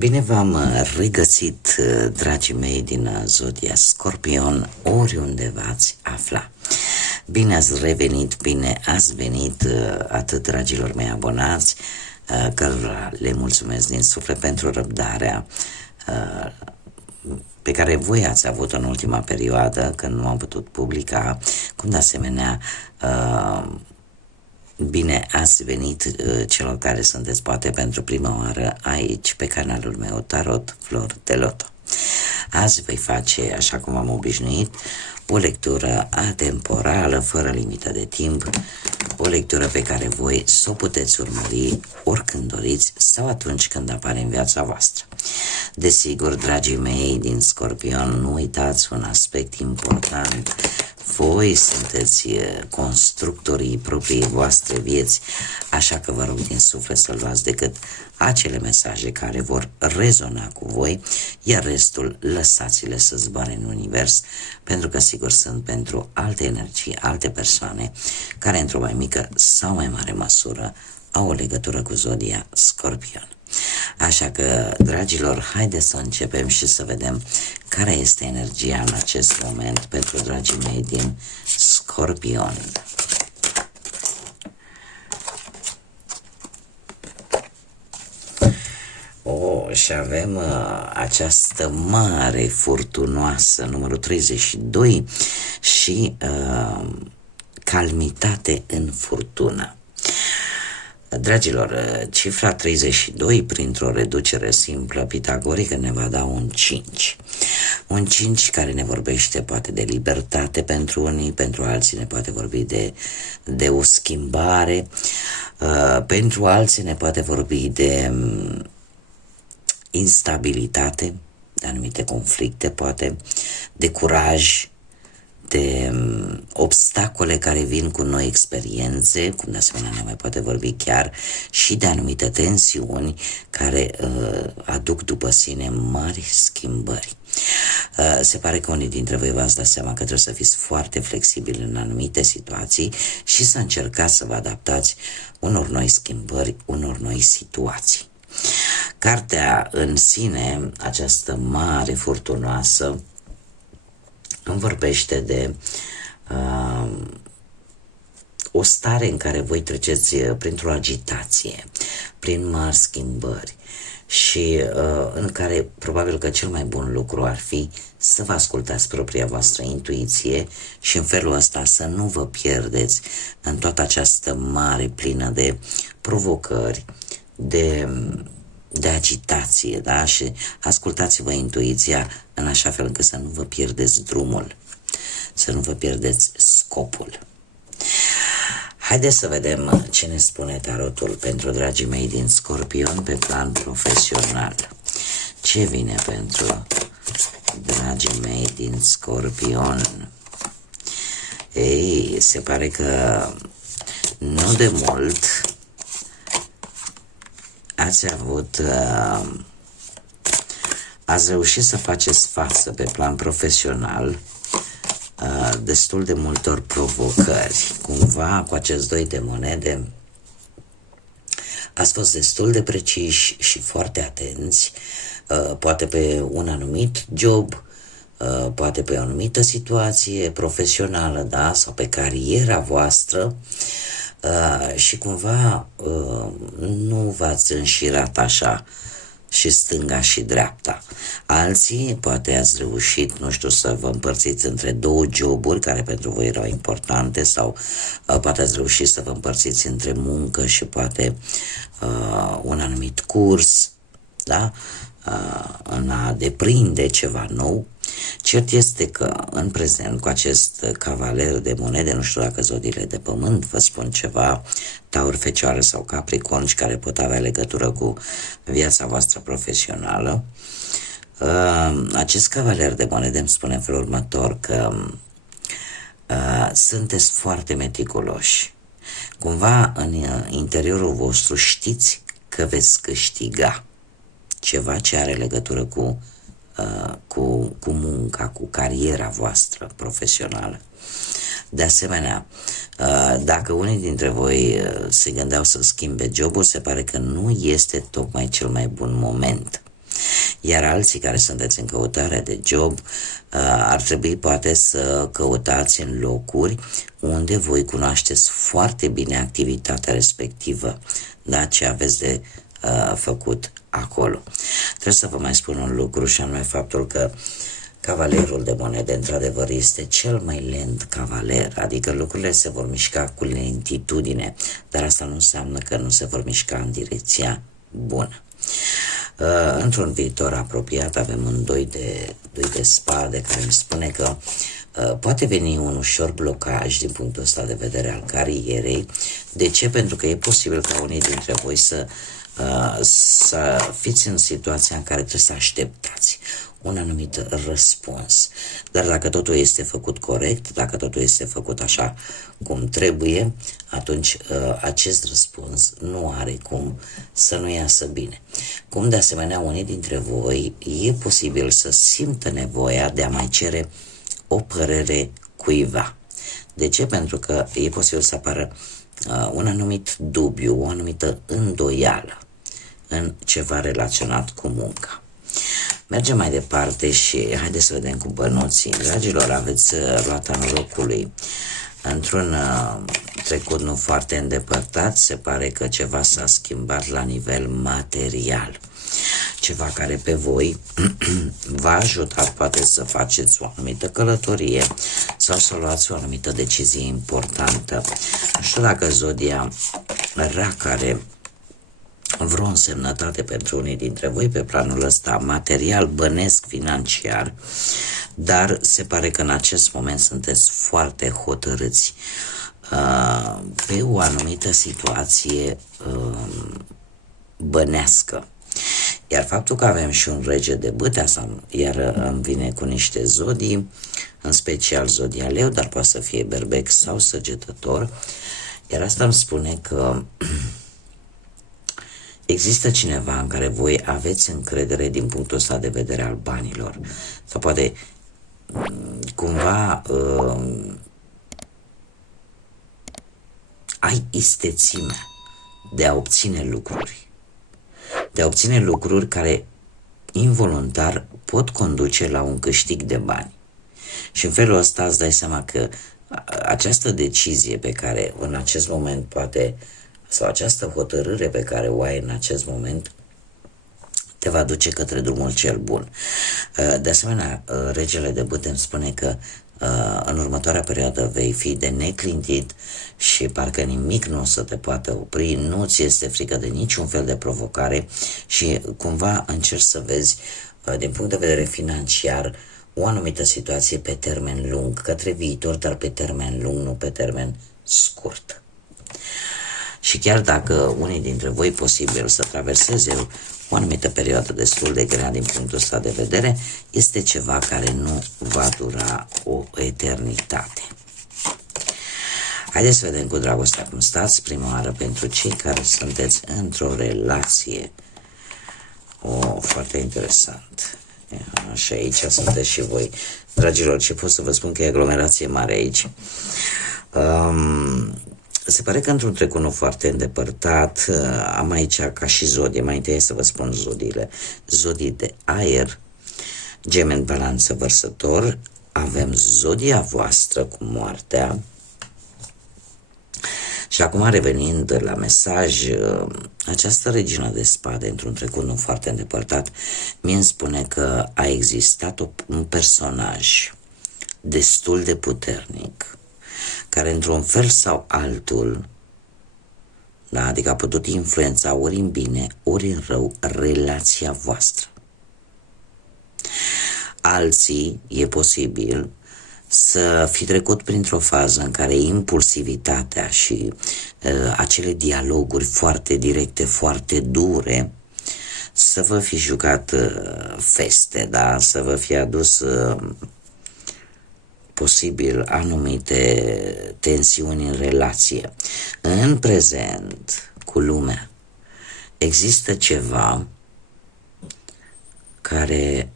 Bine v-am regăsit, dragii mei din Zodia Scorpion, oriunde v-ați afla. Bine ați revenit, bine ați venit atât dragilor mei abonați, cărora le mulțumesc din suflet pentru răbdarea pe care voi ați avut în ultima perioadă, când nu am putut publica, cum de asemenea bine ați venit celor care sunteți poate pentru prima oară aici pe canalul meu Tarot Flor de Loto. Azi voi face, așa cum am obișnuit, o lectură atemporală, fără limită de timp, o lectură pe care voi să o puteți urmări oricând doriți sau atunci când apare în viața voastră. Desigur, dragii mei din Scorpion, nu uitați un aspect important. Voi sunteți constructorii propriei voastre vieți, așa că vă rog din suflet să luați decât acele mesaje care vor rezona cu voi, iar restul lăsați-le să zboare în univers, pentru că sigur sunt pentru alte energii, alte persoane care într-o mai mică sau mai mare măsură au o legătură cu Zodia Scorpion. Așa că, dragilor, haideți să începem și să vedem care este energia în acest moment pentru dragii mei din Scorpion. Și avem această mare furtunoasă, numărul 32, și calmitate în furtună. Dragilor, cifra 32, printr-o reducere simplă pitagorică, ne va da un 5. Un 5 care ne vorbește poate de libertate pentru unii, pentru alții ne poate vorbi de o schimbare, pentru alții ne poate vorbi de instabilitate, de anumite conflicte, poate, de curaj, de obstacole care vin cu noi experiențe, cum de asemenea ne mai poate vorbi chiar și de anumite tensiuni care aduc după sine mari schimbări. Se pare că unii dintre voi v-ați dat seama că trebuie să fiți foarte flexibili în anumite situații și să încercați să vă adaptați unor noi schimbări, unor noi situații. Cartea în sine, această mare furtunoasă, îmi vorbește de o stare în care voi treceți printr-o agitație, prin mari schimbări și în care probabil că cel mai bun lucru ar fi să vă ascultați propria voastră intuiție și în felul ăsta să nu vă pierdeți în toată această mare plină de provocări, de agitație, da? Și ascultați-vă intuiția în așa fel încât să nu vă pierdeți drumul, să nu vă pierdeți scopul. Haideți să vedem ce ne spune tarotul pentru dragii mei din Scorpion pe plan profesional. Ce vine pentru dragii mei din Scorpion? Ei, se pare că nu de mult ați reușit să faceți față pe plan profesional destul de multor provocări. Cumva cu acest 2 de monede ați fost destul de preciși și foarte atenți, poate pe un anumit job, poate pe o anumită situație profesională, da, sau pe cariera voastră, și cumva nu v-ați înșirat așa și stânga și dreapta. Alții poate ați reușit, nu știu, să vă împărțiți între 2 joburi care pentru voi erau importante, sau poate ați reușit să vă împărțiți între muncă și poate un anumit curs, da? În a deprinde ceva nou. Cert este că în prezent cu acest cavaler de monede, nu știu dacă zodiile de pământ vă spun ceva, Taur, Fecioară sau Capricorn, care pot avea legătură cu viața voastră profesională, acest cavaler de monede îmi spune în felul următor că sunteți foarte meticuloși. Cumva în interiorul vostru știți că veți câștiga ceva ce are legătură cu munca, cu cariera voastră profesională. De asemenea, dacă unii dintre voi se gândeau să schimbe jobul, se pare că nu este tocmai cel mai bun moment. Iar alții care sunteți în căutare de job, ar trebui poate să căutați în locuri unde voi cunoașteți foarte bine activitatea respectivă, da, ce aveți de făcut acolo. Trebuie să vă mai spun un lucru, și anume faptul că cavalerul de monede într-adevăr este cel mai lent cavaler, adică lucrurile se vor mișca cu lentitudine, dar asta nu înseamnă că nu se vor mișca în direcția bună. Într-un viitor apropiat avem un doi de spade care îmi spune că poate veni un ușor blocaj din punctul ăsta de vedere al carierei. De ce? Pentru că e posibil ca unii dintre voi să fiți în situația în care trebuie să așteptați un anumit răspuns. Dar dacă totul este făcut corect, dacă totul este făcut așa cum trebuie, atunci acest răspuns nu are cum să nu iasă bine. Cum de asemenea unii dintre voi e posibil să simtă nevoia de a mai cere o părere cuiva. De ce? Pentru că e posibil să apară un anumit dubiu, o anumită îndoială în ceva relaționat cu munca. Mergem mai departe și haideți să vedem cu bănuții. Dragilor, aveți roata norocului. Într-un trecut nu foarte îndepărtat, se pare că ceva s-a schimbat la nivel material. Ceva care pe voi v-a ajutat poate să faceți o anumită călătorie sau să luați o anumită decizie importantă. Nu știu dacă zodia Rac are vreo însemnătate pentru unii dintre voi pe planul ăsta material, bănesc, financiar, dar se pare că în acest moment sunteți foarte hotărâți pe o anumită situație bănească. Iar faptul că avem și un rege de bâte, asta iar îmi vine cu niște zodii, în special zodia leu, dar poate să fie berbec sau săgetător, iar asta îmi spune că există cineva în care voi aveți încredere din punctul ăsta de vedere al banilor. Sau poate cumva ai istețimea de a obține lucruri. De a obține lucruri care involuntar pot conduce la un câștig de bani. Și în felul ăsta îți dai seama că această decizie pe care în acest moment poate, sau această hotărâre pe care o ai în acest moment, te va duce către drumul cel bun. De asemenea, regele de bâte îmi spune că în următoarea perioadă vei fi de neclintit și parcă nimic nu o să te poată opri, nu ți este frică de niciun fel de provocare și cumva încerci să vezi din punct de vedere financiar o anumită situație pe termen lung, către viitor, dar pe termen lung, nu pe termen scurt. Și chiar dacă unii dintre voi posibil să traverseze o anumită perioadă destul de grea din punctul ăsta de vedere, este ceva care nu va dura o eternitate. Haideți să vedem cu dragostea cum stați prima oară pentru cei care sunteți într-o relație. Foarte interesant. Și aici sunteți și voi. Dragilor, ce pot să vă spun că e aglomerație mare aici. Se pare că într-un trecut nu foarte îndepărtat, am aici ca și zodie, mai întâi să vă spun zodiile. Zodii de aer, Gemeni, Balanță, Vărsător, avem zodia voastră cu moartea. Și acum revenind la mesaj, această regină de spade într-un trecut nu foarte îndepărtat, mie îmi spune că a existat un personaj destul de puternic, care într-un fel sau altul, da, adică a putut influența ori în bine, ori în rău relația voastră. Alții, e posibil să fi trecut printr-o fază în care impulsivitatea și acele dialoguri foarte directe, foarte dure, să vă fi jucat feste, da, să vă fi adus posibil anumite tensiuni în relație. În prezent, cu lumea, există ceva care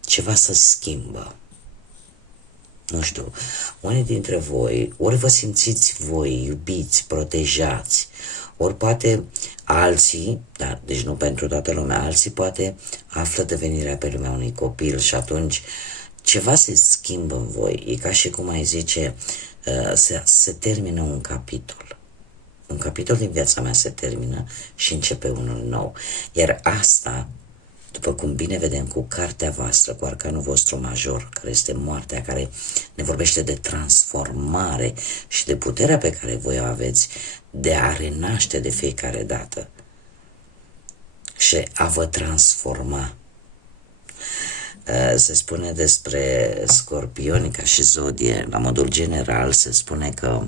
ceva se schimbă. Nu știu, unii dintre voi, ori vă simțiți voi iubiți, protejați, Ori poate alții, da, deci nu pentru toată lumea, alții poate află de venirea pe lumea unui copil și atunci ceva se schimbă în voi. E ca și cum ai zice, se termină un capitol. Un capitol din viața mea se termină și începe unul nou. Iar asta, după cum bine vedem cu cartea voastră, cu arcanul vostru major, care este moartea, care ne vorbește de transformare și de puterea pe care voi o aveți de a renaște de fiecare dată și a vă transforma. Se spune despre scorpioni ca și zodie, la modul general se spune că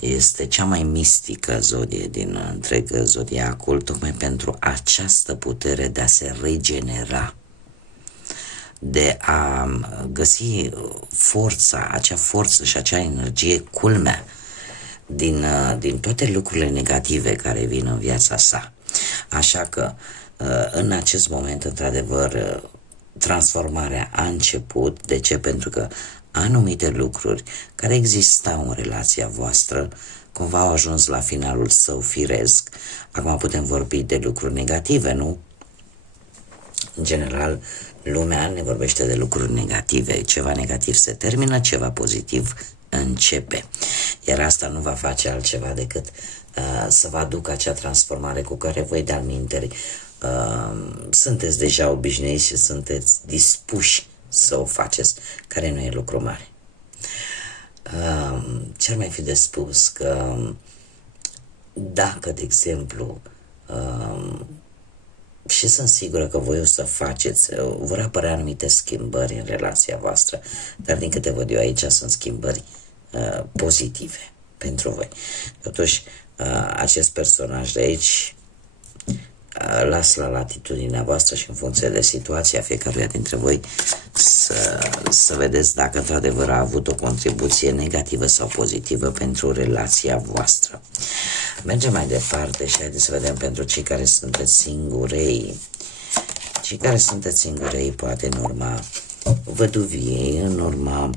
este cea mai mistică zodie din întreg zodiacul, tocmai pentru această putere de a se regenera, de a găsi forța, acea forță și acea energie, culmea, din toate lucrurile negative care vin în viața sa. Așa că, în acest moment, într-adevăr, transformarea a început. De ce? Pentru că anumite lucruri care existau în relația voastră cumva au ajuns la finalul său firesc. Acum putem vorbi de lucruri negative, nu? În general, lumea ne vorbește de lucruri negative. Ceva negativ se termină, ceva pozitiv începe. Iar asta nu va face altceva decât să vă aducă acea transformare cu care voi de-al minteri sunteți deja obișnuiți și sunteți dispuși să o faceți, care nu e lucru mare. Ce-ar mai fi de spus? Că dacă, de exemplu, și sunt sigură că voi o să faceți, vor apărea anumite schimbări în relația voastră, dar din câte văd eu aici sunt schimbări pozitive pentru voi. Totuși, acest personaj de aici las la latitudinea voastră și în funcție de situația fiecăruia dintre voi să vedeți dacă într-adevăr a avut o contribuție negativă sau pozitivă pentru relația voastră. Mergem mai departe și haideți să vedem pentru cei care sunteți singurei. Cei care sunteți singurei, poate în urma văduviei, în urma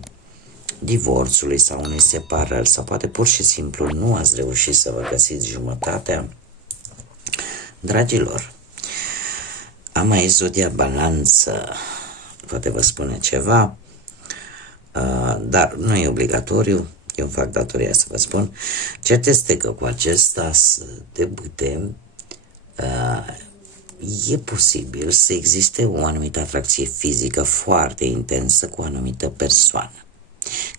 divorțului sau unei separări, sau poate pur și simplu nu ați reușit să vă găsiți jumătatea. Dragilor, am aici zodia Balanță, poate vă spune ceva, dar nu e obligatoriu, eu fac datoria să vă spun. Cert este că cu acest as de bâte e posibil să existe o anumită atracție fizică foarte intensă cu o anumită persoană,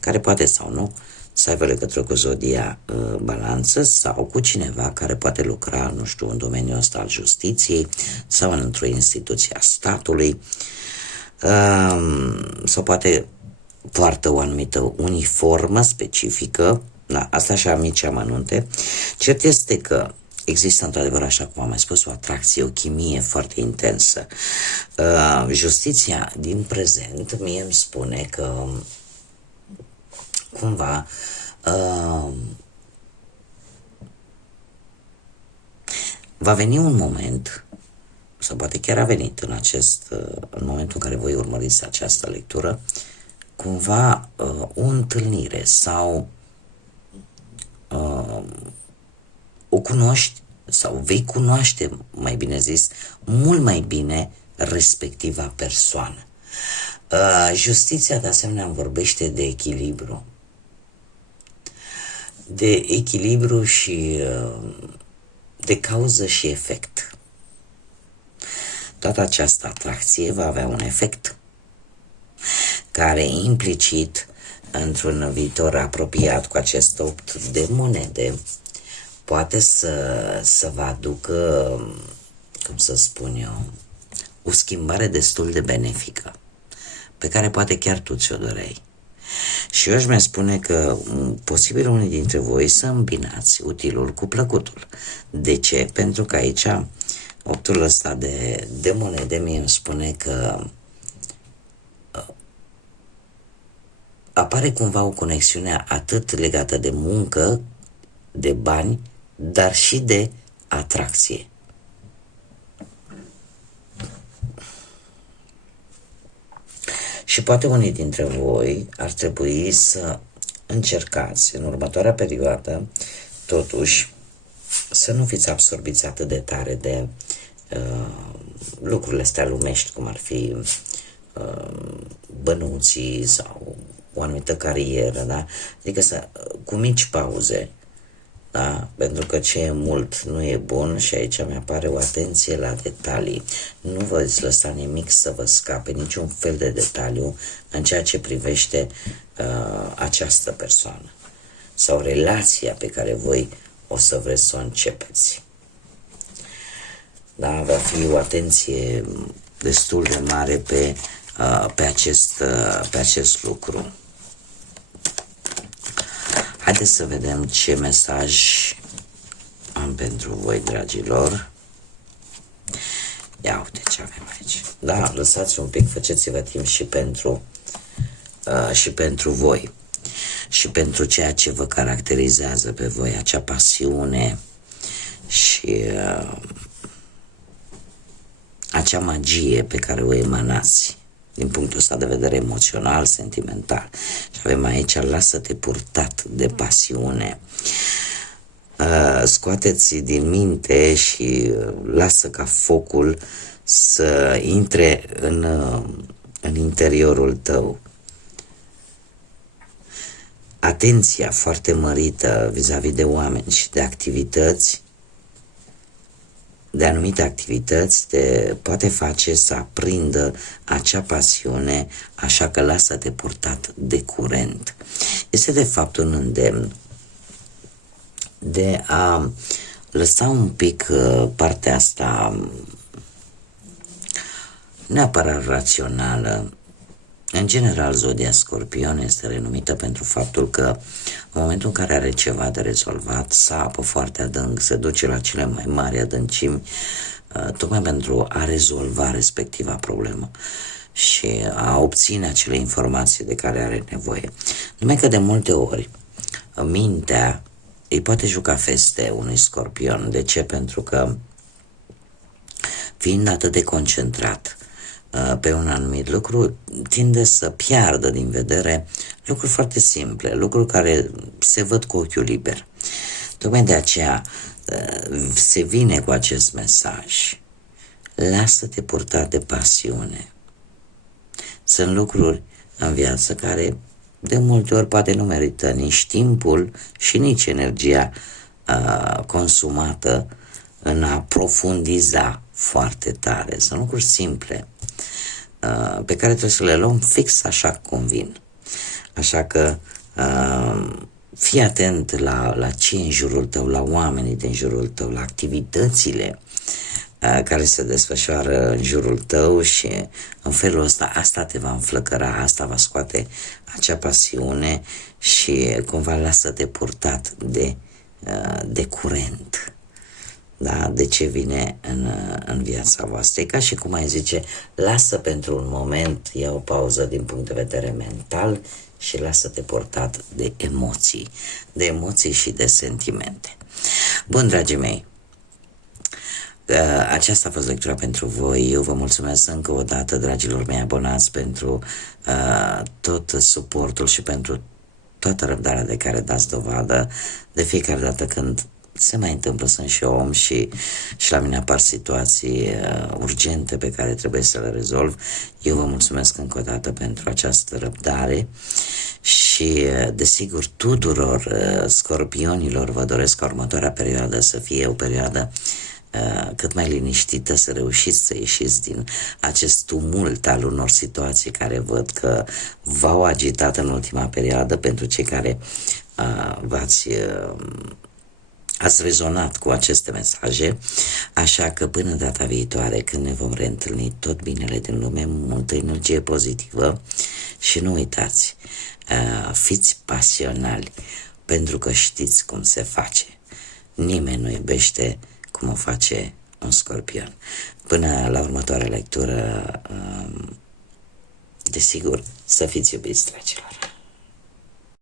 care poate sau nu să aibă legătură cu zodia Balanță sau cu cineva care poate lucra, nu știu, în domeniul ăsta al justiției sau într-o instituție a statului, sau poate poartă o anumită uniformă specifică, da, asta așa mici amănunte. Cert este că există într-adevăr, așa cum am mai spus, o atracție, o chimie foarte intensă. Justiția din prezent mie îmi spune că cumva va veni un moment, sau poate chiar a venit în momentul în care voi urmăriți această lectură, cumva o întâlnire sau o cunoști sau vei cunoaște, mai bine zis, mult mai bine respectiva persoană. Justiția, de asemenea, îmi vorbește de echilibru. De echilibru și de cauză și efect. Toată această atracție va avea un efect care implicit, într-un viitor apropiat cu acest 8 de monede, poate să vă aducă, cum să spun eu, o schimbare destul de benefică, pe care poate chiar tu ți-o doreai. Și eu aș mai spune că posibil unii dintre voi să îmbinați utilul cu plăcutul. De ce? Pentru că aici optul ăsta de monede mie îmi spune că apare cumva o conexiune atât legată de muncă, de bani, dar și de atracție. Și poate unii dintre voi ar trebui să încercați în următoarea perioadă, totuși, să nu fiți absorbiți atât de tare de lucrurile astea lumești, cum ar fi bănuții sau o anumită carieră, da? Adică cu mici pauze, da? Pentru că ce e mult nu e bun și aici mi apare o atenție la detalii. Nu vă lăsa nimic să vă scape, niciun fel de detaliu în ceea ce privește această persoană sau relația pe care voi o să vreți să o începeți. Da? Va fi o atenție destul de mare pe acest lucru. Haideți să vedem ce mesaj am pentru voi, dragilor. Ia uite ce avem aici. Da, lăsați un pic, faceți-vă timp și pentru voi. Și pentru ceea ce vă caracterizează pe voi, acea pasiune și acea magie pe care o emanați din punctul ăsta de vedere emoțional, sentimental. Și avem aici, lasă-te purtat de pasiune. Scoateți din minte și lasă ca focul să intre în interiorul tău. Atenția foarte mărită vis-a-vis de oameni și de activități, de anumite activități, te poate face să aprindă acea pasiune, așa că lasă-te purtat de curent. Este de fapt un îndemn de a lăsa un pic partea asta neapărat rațională. În general, zodia Scorpion este renumită pentru faptul că în momentul în care are ceva de rezolvat, sapă foarte adânc, se duce la cele mai mari adâncimi, tocmai pentru a rezolva respectiva problemă și a obține acele informații de care are nevoie. Numai că de multe ori mintea îi poate juca feste unui Scorpion. De ce? Pentru că fiind atât de concentrat pe un anumit lucru, tinde să piardă din vedere lucruri foarte simple, lucruri care se văd cu ochiul liber. Tocmai de aceea se vine cu acest mesaj. Lasă-te purta de pasiune. Sunt lucruri în viață care de multe ori poate nu merită nici timpul și nici energia consumată în a profundiza foarte tare. Sunt lucruri simple pe care trebuie să le luăm fix așa cum vin. Așa că fii atent la ce în jurul tău, la oamenii din jurul tău, la activitățile care se desfășoară în jurul tău și în felul ăsta, asta te va înflăcăra, asta va scoate acea pasiune și cumva lasă-te purtat de curent. Da? De ce vine în viața voastră. E ca și cum ai zice, lasă pentru un moment, ia o pauză din punct de vedere mental și lasă-te purtat de emoții și de sentimente. Bun, dragii mei, aceasta a fost lectura pentru voi. Eu vă mulțumesc încă o dată, dragilor mei abonați, pentru tot suportul și pentru toată răbdarea de care dați dovadă de fiecare dată când se mai întâmplă, sunt și om și la mine apar situații urgente pe care trebuie să le rezolv. Eu vă mulțumesc încă o dată pentru această răbdare și, desigur, tuturor scorpionilor vă doresc ca următoarea perioadă să fie o perioadă cât mai liniștită, să reușiți să ieșiți din acest tumult al unor situații care văd că v-au agitat în ultima perioadă, pentru cei care ați rezonat cu aceste mesaje, așa că până data viitoare, când ne vom reîntâlni, tot binele din lume, multă energie pozitivă și nu uitați, fiți pasionali, pentru că știți cum se face. Nimeni nu iubește cum o face un Scorpion. Până la următoarea lectură, desigur, să fiți iubiți, dragilor.